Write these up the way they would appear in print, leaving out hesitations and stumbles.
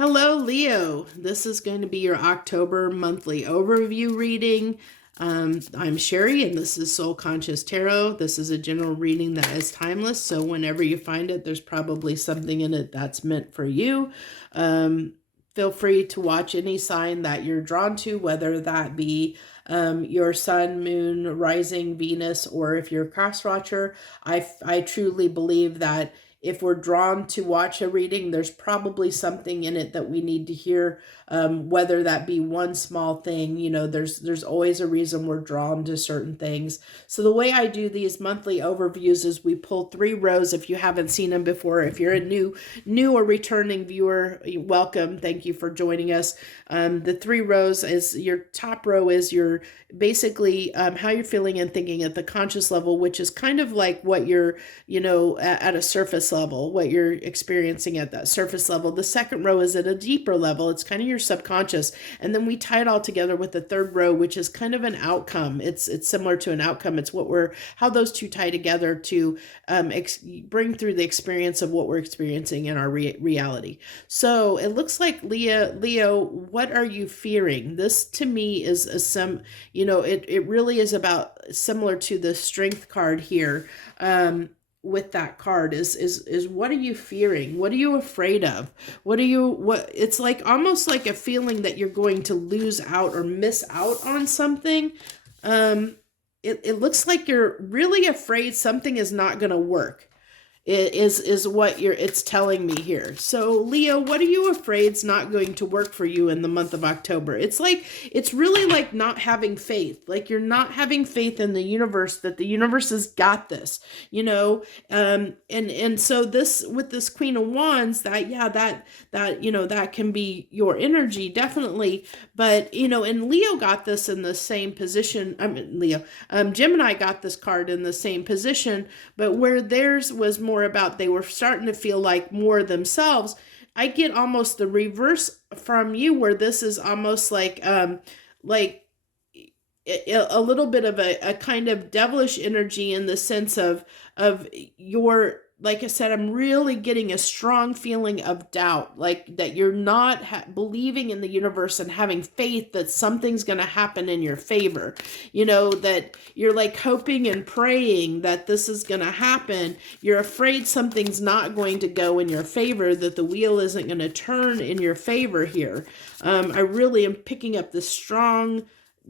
Hello, Leo. This is going to be your October monthly overview reading. I'm Sherry, and this is Soul Conscious Tarot. This is a general reading that is timeless, so whenever you find it, there's probably something in it that's meant for you. Feel free to watch any sign that you're drawn to, whether that be your sun, moon, rising, Venus, or if you're a cross watcher. I truly believe that if we're drawn to watch a reading, there's probably something in it that we need to hear, whether that be one small thing. You know, there's always a reason we're drawn to certain things. So the way I do these monthly overviews is we pull 3 rows. If you haven't seen them before, if you're a new or returning viewer, welcome. Thank you for joining us. The 3 rows is your top row is your basically how you're feeling and thinking at the conscious level, which is kind of like what you're, at a surface level, what you're experiencing at that surface level. The second row is at a deeper level. It's kind of your subconscious. And then we tie it all together with the third row, which is kind of an outcome. It's similar to an outcome. It's how those two tie together to bring through the experience of what we're experiencing in our reality. So it looks like Leo, what are you fearing? This to me is it really is about similar to the strength card here. With that card is what are you fearing? What are you afraid of? It's like almost like a feeling that you're going to lose out or miss out on something. It looks like you're really afraid something is not going to work. Is what it's telling me here. So Leo, what are you afraid is not going to work for you in the month of October? It's really like not having faith. Like you're not having faith in the universe, that the universe has got this, and so this with this Queen of Wands, that can be your energy, definitely. But and Leo got this in the same position. Gemini got this card in the same position, but where theirs was more about they were starting to feel like more themselves. I get almost the reverse from you, where this is almost like a little bit of a kind of devilish energy, in the sense of your, like I said, I'm really getting a strong feeling of doubt, like that you're not believing in the universe and having faith that something's going to happen in your favor. That you're like hoping and praying that this is going to happen. You're afraid something's not going to go in your favor, that the wheel isn't going to turn in your favor here. I really am picking up this strong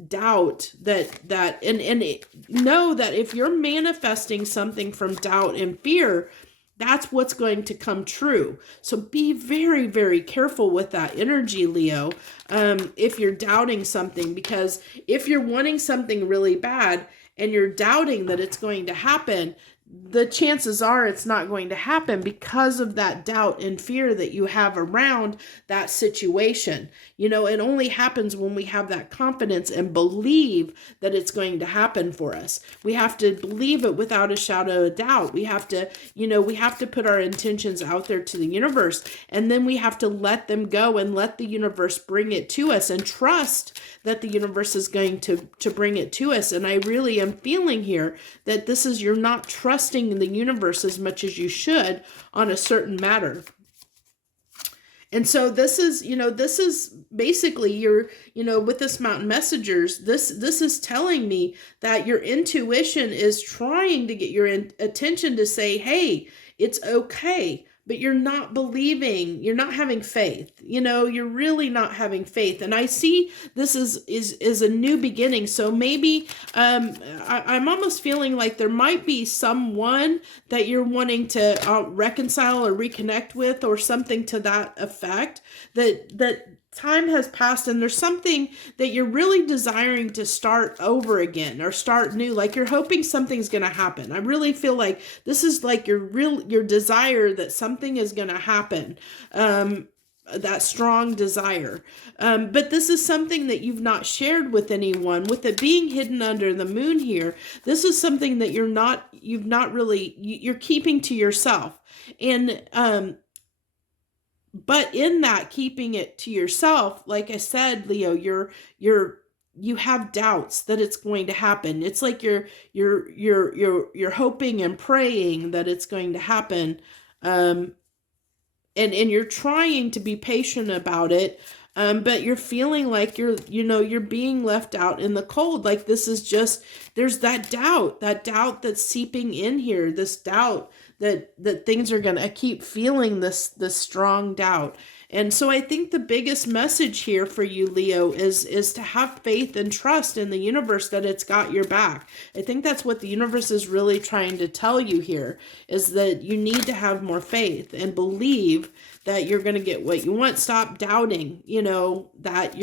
doubt and know that if you're manifesting something from doubt and fear, that's what's going to come true. So be very, very careful with that energy, Leo, if you're doubting something, because if you're wanting something really bad and you're doubting that it's going to happen, the chances are it's not going to happen because of that doubt and fear that you have around that situation. It only happens when we have that confidence and believe that it's going to happen for us. We have to believe it without a shadow of doubt. We have to put our intentions out there to the universe, and then we have to let them go and let the universe bring it to us, and trust that the universe is going to bring it to us. And I really am feeling here that you're not trusting in the universe as much as you should on a certain matter. And so this is basically with this Mountain Messengers, this is telling me that your intuition is trying to get your attention to say, hey, it's okay. But you're not believing, you're not having faith. You're really not having faith. And I see this is a new beginning. So maybe I'm almost feeling like there might be someone that you're wanting to reconcile or reconnect with, or something to that effect, that time has passed and there's something that you're really desiring to start over again or start new. Like you're hoping something's going to happen. I really feel like this is like your desire that something is going to happen. That strong desire. But this is something that you've not shared with anyone. With it being hidden under the moon here, this is something that you're keeping to yourself. And, but in that keeping it to yourself, like I said, Leo, you have doubts that it's going to happen. It's like you're hoping and praying that it's going to happen. and you're trying to be patient about it, but you're feeling like you're being left out in the cold. Like this is just, there's that doubt that's seeping in here, this doubt that things are gonna, I keep feeling this strong doubt. And so I think the biggest message here for you, Leo, is to have faith and trust in the universe that it's got your back. I think that's what the universe is really trying to tell you here, is that you need to have more faith and believe that you're going to get what you want. Stop doubting, that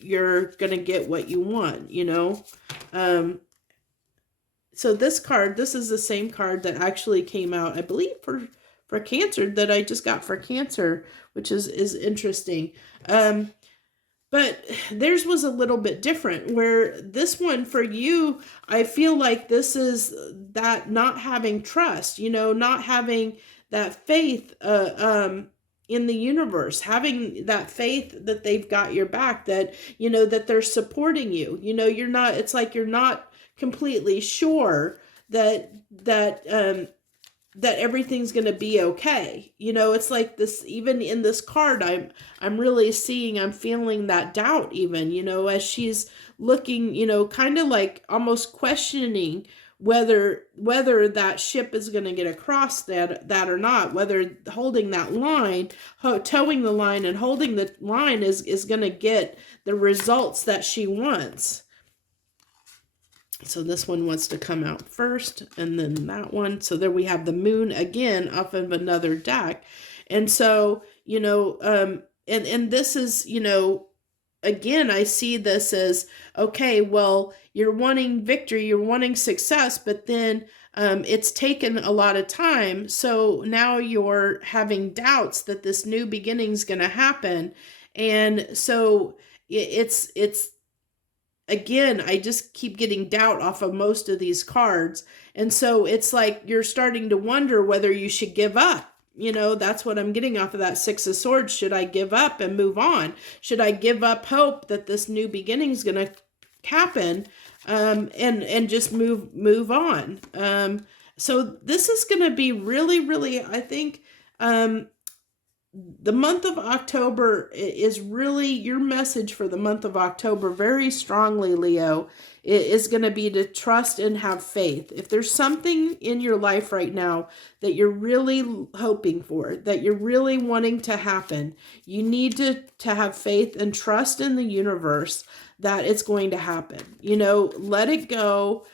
you're going to get what you want, So this card, this is the same card that actually came out, I believe, for Cancer, that I just got for Cancer, which is interesting. But theirs was a little bit different, where this one for you, I feel like this is that not having trust, not having that faith in the universe, having that faith that they've got your back, that, that they're supporting you. You're not, it's like you're not completely sure that everything's going to be okay. It's like this, even in this card, I'm really seeing, I'm feeling that doubt even, as she's looking, kind of like almost questioning whether that ship is going to get across that or not, whether holding that line, towing the line and holding the line is going to get the results that she wants. So this one wants to come out first, and then that one. So there we have the moon again off of another deck. And so, and this is, again, I see this as, okay, well, you're wanting victory, you're wanting success, but then it's taken a lot of time. So now you're having doubts that this new beginning is going to happen. And so it's again, I just keep getting doubt off of most of these cards. And so it's like you're starting to wonder whether you should give up. That's what I'm getting off of that Six of Swords. Should I give up and move on? Should I give up hope that this new beginning is going to happen, and just move on? So this is going to be really, really, I think, the month of October is really your message for the month of October, very strongly, Leo. It is going to be to trust and have faith. If there's something in your life right now that you're really hoping for, that you're really wanting to happen, you need to have faith and trust in the universe that it's going to happen. Let it go.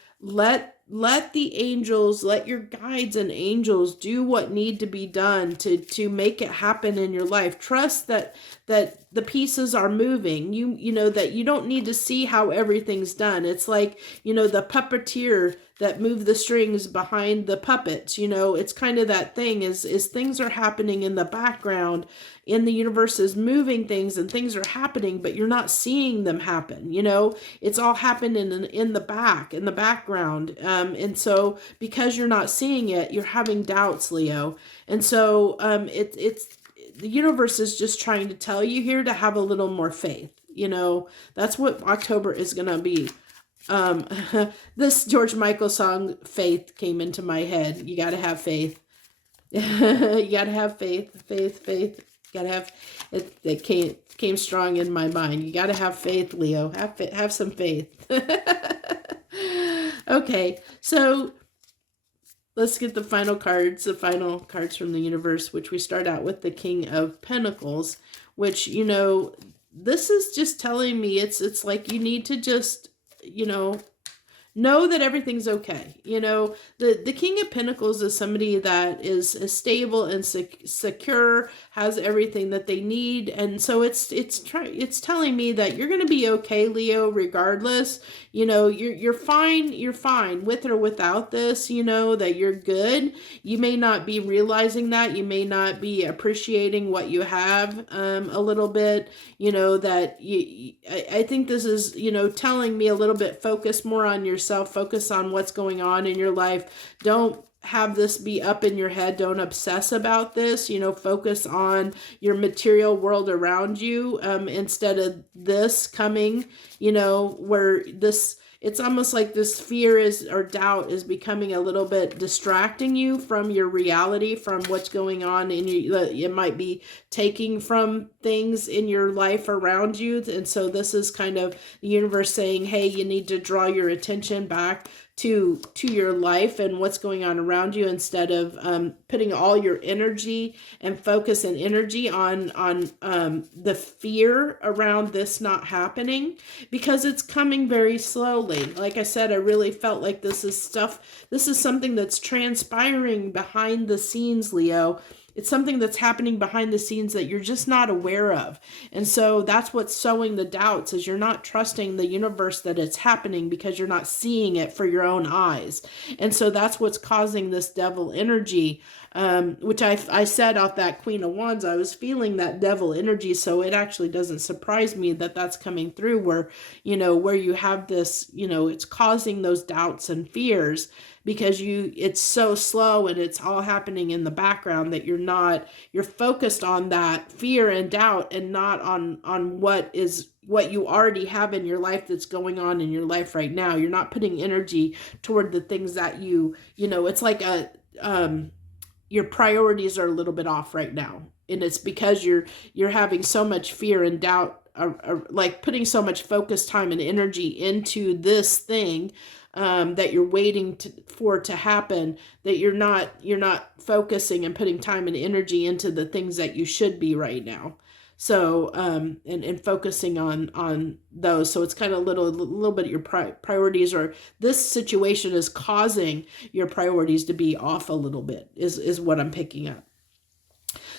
Let the angels, let your guides and angels do what need to be done to make it happen in your life. Trust that the pieces are moving. That you don't need to see how everything's done. It's like, the puppeteer that moved the strings behind the puppets. It's kind of that thing is things are happening in the background, in the universe is moving things, and things are happening, but you're not seeing them happen. It's all happening in the background. And so because you're not seeing it, you're having doubts, Leo. And so it's the universe is just trying to tell you here to have a little more faith. That's what October is going to be. This George Michael song, Faith, came into my head. You got to have faith. You got to have faith. You got to have it. It came strong in my mind. You got to have faith, Leo. Have some faith. Okay, so let's get the final cards from the universe, which we start out with the King of Pentacles, which, this is just telling me it's like you need to just, know that everything's okay. The King of Pentacles is somebody that is stable and secure, has everything that they need. And so it's telling me that you're going to be okay, Leo, regardless. You're fine with or without this, that you're good. You may not be realizing that. You may not be appreciating what you have a little bit, that I think this is, telling me a little bit, focus more on yourself, focus on what's going on in your life. Don't have this be up in your head. Don't obsess about this, focus on your material world around you, instead of this coming, where this, it's almost like this fear is, or doubt is becoming a little bit distracting you from your reality, from what's going on in you. It might be taking from things in your life around you. And so this is kind of the universe saying, hey, you need to draw your attention back to your life and what's going on around you, instead of putting all your energy and focus and energy on the fear around this not happening, because it's coming very slowly. Like I said, I really felt like this is something that's transpiring behind the scenes, Leo. It's something that's happening behind the scenes that you're just not aware of. And so that's what's sowing the doubts, is you're not trusting the universe that it's happening because you're not seeing it for your own eyes. And so that's what's causing this devil energy, which I said off that Queen of Wands, I was feeling that devil energy. So it actually doesn't surprise me that that's coming through, where, where you have this, it's causing those doubts and fears, because it's so slow and it's all happening in the background that you're focused on that fear and doubt, and not on what you already have in your life that's going on in your life right now. You're not putting energy toward the things that it's like your priorities are a little bit off right now. And it's because you're having so much fear and doubt, like putting so much focus, time, and energy into this thing that you're waiting for it to happen, that you're not focusing and putting time and energy into the things that you should be right now. So and focusing on those. So it's kind of a little bit your priorities, or this situation is causing your priorities to be off a little bit, is what I'm picking up.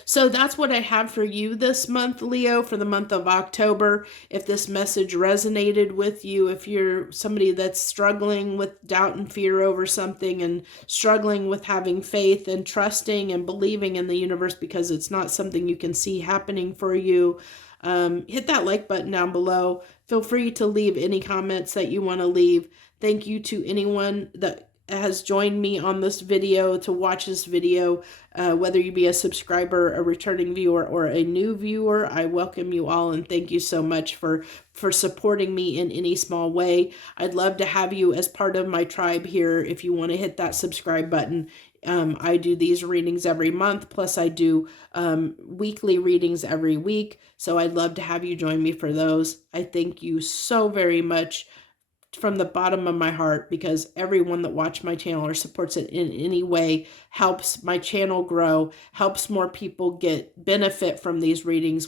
So that's what I have for you this month, Leo, for the month of October. If this message resonated with you, if you're somebody that's struggling with doubt and fear over something, and struggling with having faith and trusting and believing in the universe because it's not something you can see happening for you, hit that like button down below. Feel free to leave any comments that you want to leave. Thank you to anyone that has joined me on this video to watch this video, whether you be a subscriber, a returning viewer, or a new viewer. I welcome you all, and thank you so much for supporting me in any small way. I'd love to have you as part of my tribe here. If you want to hit that subscribe button, I do these readings every month, plus I do weekly readings every week, so I'd love to have you join me for those. I thank you so very much from the bottom of my heart, because everyone that watched my channel or supports it in any way helps my channel grow, helps more people get benefit from these readings,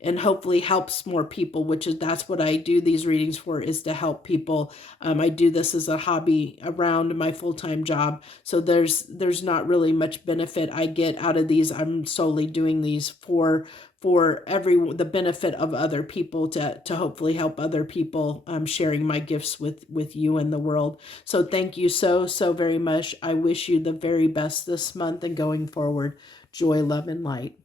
and hopefully helps more people, that's what I do these readings for, is to help people. I do this as a hobby around my full-time job, so there's not really much benefit I get out of these. I'm solely doing these for the benefit of other people, to hopefully help other people, sharing my gifts with you and the world. So thank you so very much. I wish you the very best this month and going forward. Joy, love, and light.